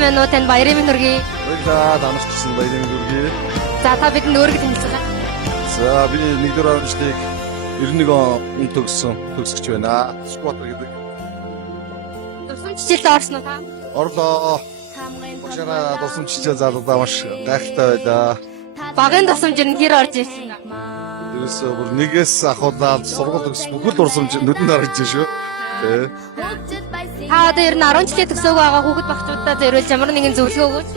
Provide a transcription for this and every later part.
Сайн байна уу? Танд баярын минь хүргэе. Баярлалаа. Танарч гэсэн баярын минь хүргэе. За та бидэнд өөрийгөө танилцуулаа. За би 1-р орончдыг 91 он төгсөгч байна. Скватер гэдэг. Тусам чижилдээ орсон уу та? Орлоо. Багшаараа тусам чижээ залуудаа маш гайхалтай байлаа. Багын тусамж нь хэр орж ирсэн? Ерөөсөө бүр нэгээс ахуулаад сургууль төгс бүхэл дурсамж нүдэнд орж ийн шүү. Тэ. Та одоо ер нь 10 жилийн төгсөөг байгаа хүүхэд багчуудаа зориулж ямар нэгэн зөвлөгөө өгөөч.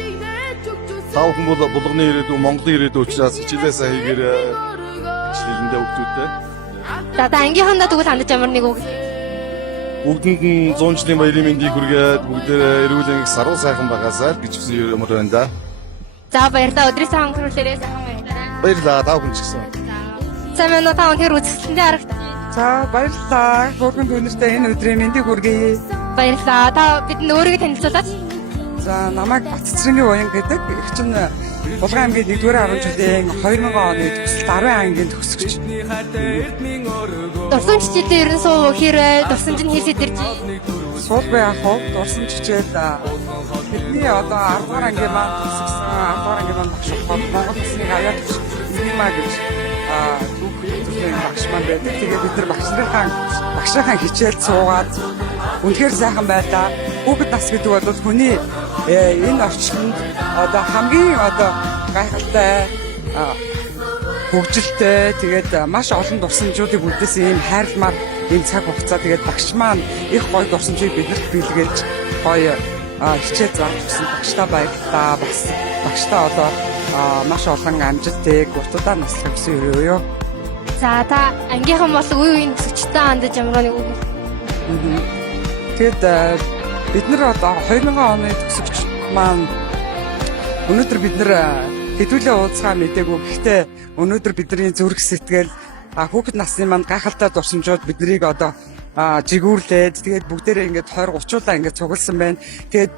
Та бүхэн бол булганы ирээдүй, Монголын ирээдүй учраас хичээлээсээ хийгээрэй. Хичээлэндээ өгдөөтэй. За та ангийнхандаа тэгвэл хандаж ямар нэг үг. Бүгдэнд нь 100 жилийн баярын мэндийг хүргээд бүгдээрээ эрүүл мэндийг саруу сайхан байгаасай гэж хүсэн юмар байна да. За баярлалаа. Өдрийн цагаан хөрөлөөрөө сайхан баярлалаа. Баярлалаа. Та бүхэн ч гэсэн. Сайн байна уу? Та өнөр үзэсгэлэнтэй харагдчих. За баярлалаа. Бүгд өнөртөө энэ өдрийн мэндийг хүргэе. Баярлалаа. Та бидэнд өөрийгөө танилцуулаач. За намайг Батцрынгийн уян гэдэг. Их чинь Булган аймгийн 1-р 10 жилийн 2000 оны төгсөлт 10 ангийн төгсөгч. Дурсан чижилдээ ер нь суу хэрэг дурсан чинь хэр сэтэрч. Суулгүй яг хоо дурсан чичээл бидний одоо 10-р ангийн маань төгссөн 10-р ангийн маань багш болох Монгол Улсны аяа төгс Имаа гэж түүх төслийн багш маань байдаг. Тэгээ бид нар багшийнхаа хичээлд суугаад үнэхээр сайхан байлаа. Хүүхэд нас гэдэг бол хүний энэ орчинд одоо хамгийн одоо гайхалтай хөгжилтэй тэгээд маш олон дурсамжуудыг үлдээсэн ийм хайрламар ийм цаг хугацаа тэгээд багш маань их гоё дурсамжийг биднэрт бэлгэлж гоё хичээл зааж өгсөн багштаа баярлалаа. Бас багштаа одоо маш олон амжилтыг уртудаа наслах гэсэн өрөөё. За та ангийнхан бол үе үеийн төсөгчтэй хандаж ямар нэг үг. Тэгэд бид нар одоо 2000 оны төгсөгч маань өнөөдөр бид нар хэдүүлээ уулзгаа мэдээгүй. Гэхдээ өнөөдөр бидний зүрх сэтгэл хүүхэд насны маань гайхалтай дурсамжууд биднийг одоо жигүүрлээд тэгээд бүгдээрээ ингээд 20-30-уулаа ингээд цугласан байна. Тэгээд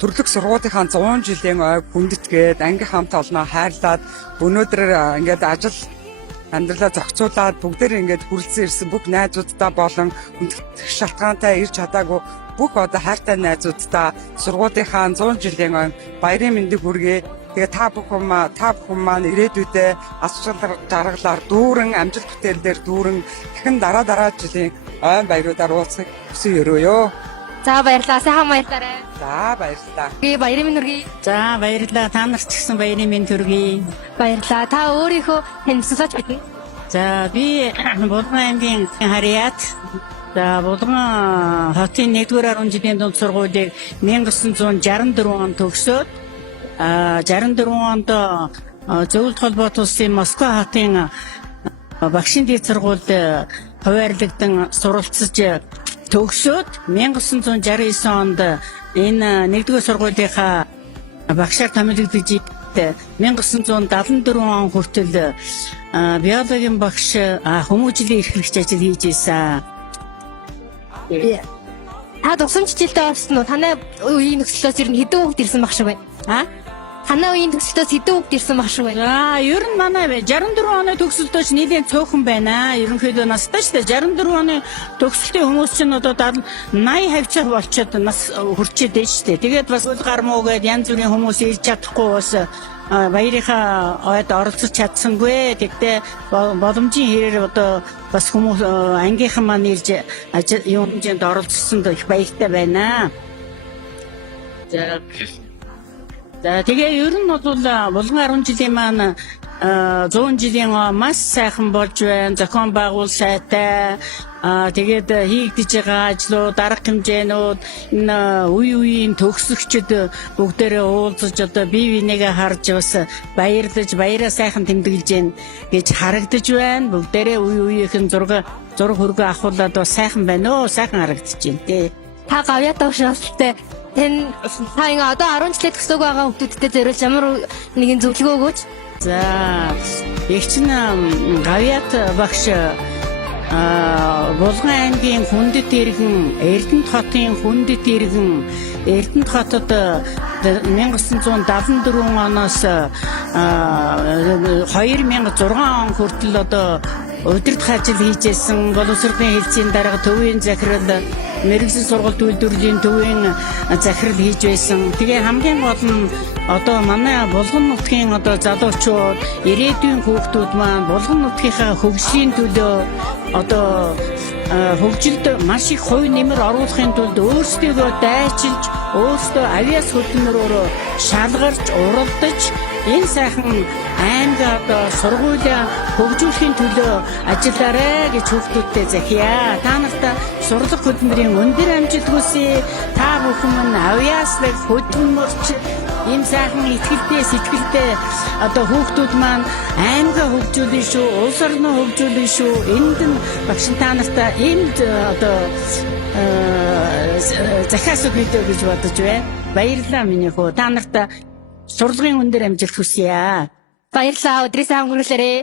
төрлөх сургуулийнхаа 100 жилийн ойг хүндэтгээд анги хамт олноо хайрлаад өнөөдөр ингээд ажил амьдралаа зохицуулаад бүгдээрээ ингээд хүрэлцэн ирсэн бүх найзуудтай болон хүндэтгэх шалтгаантай ирж чадаагүй бүх одоо хайртай найзуудтай сургуулийнхаа 100 жилийн ойг баярын мэндийг хүргэе. Тэгээ та бүхэн маань ирээдүйдээ асуул даргалаар дүүрэн амжилт бүтээлээр дүүрэн дахин дараа жилийн ойн баяруудаар уулзахыг хүсэн өрөөё. За баярлалаа. Сайхан баярлалаа. За баярлалаа. Би баярын минь хүргэе. За баярлалаа. Та нарт ч гэсэн баярын минь хүргэе. Баярлалаа. Та өөрийнхөө танилцуулаач бидэн. За би Булган аймгийн Харьяат. За Булган хотын 1-р 10 жилийн дунд сургуулийг 1964 онд төгсөөд 64 онд Зөвлөлт холбоот улсын Москва хотын багшийн дэд сургуульд хуваарлагдсан суралцж төгсөөд 1969 онд энэ 1-р сургуулийнхаа багшаар томилогдож 1974 он хүртэл биологийн багш хүмүүжлийн эрхлэгч ажил хийж ийсэн. Та тусам чижилдээ орсон уу? Танай үеийн нөхцлөөс ер нь хэдэн хүүхэд ирсэн баг шиг байна? Танай үеийн төгсөлтөөс хэдэн хүүхэд ирсэн баг шиг байна? Ер нь манай 64 оны төгсөлтөөч нэлээд цөөхөн байна. Ерөнхийдөө настай ч 64 оны төгсөлтийн хүмүүс чинь одоо 80 хавцах болчиход нас хүрчээд байж штэ. Тэгээд бас гар муугээд янз бүрийн хүмүүс ирж чадахгүй бас баярынхаа ойд оролцож чадсангүй. Тэгтээ боломжийн хэрээр одоо бас хүмүүс ангийнхан маань ирж юм хэмжээнд оролцсонд их баяртай байна. За тэгээ ер нь бол Булган 10 жилийн маань 100 жилийн маш сайхан болж байна. Зохион байгуул сайтай. Тэгээд хийгдэж байгаа ажлууд, арга хэмжээнүүд энэ үе үеийн төгсөгчд бүгдээрээ уулзаж одоо бие бинийгээ харж бас баярлаж баяраа сайхан тэмдэглэж гин гэж харагдаж байна. Бүгдээрээ үе үеийнхэн зураг хөргөө авахулаад бас сайхан байна оо, сайхан харагдаж байна тий. Та гавьяатаа уушаалтай тэн та ингээ одоо 10 жилийн төгсөөг байгаа хүмүүстэй зориулж ямар нэгэн зөвлөгөө өгөөч. За эгч нь гавьяат багш Булган аймгийн хүндэт иргэн Эрдэнэт хотын хүндэт иргэн Эрдэнэт хотод 1974 оноос 2006 он хүртэл одоо удирдах ажил хийжсэн боловсролын хэлцээний дарга төвийн захирал мэрэгжил сургалт үйлдвэрлэлийн төвийн захирал хийж байсан. Тэгээ хамгийн гол нь одоо манай Булган нутгийн одоо залуучууд, ирээдүйн хүүхдүүд маань Булган нутгийнхаа хөгжлийн төлөө одоо хөгжилд маш их хувь нэмэр оруулахын тулд өөрсдөө дайчилж, өөрсдөө авиас хөдөлмөрөөр шалгарч, уралдаж энэ сайхан аймгаа одоо сургуулиа хөгжүүлэхийн төлөө ажиллаарай гэж хүүхдүүдтэй захия. Та нартай сурлах хөдөлмөрийн өндөр амжилт хүсье. Та бүхэн минь авьяаслаг хөдөлмөрч ийм сайхан ихтгэлтэй сэтгэлтэй одоо хүүхдүүд маань аймгаа хөгжүүлнэ шүү, улс орноо хөгжүүлнэ шүү. Энд нь багш та нартай энэ одоо захиас өгөө гэж бодож байна. Баярлалаа миний хөө. Та нартай сурлагын өндөр амжилт хүсье. Баярлалаа. Өдрийн сайн өнгөрүүлээрэй.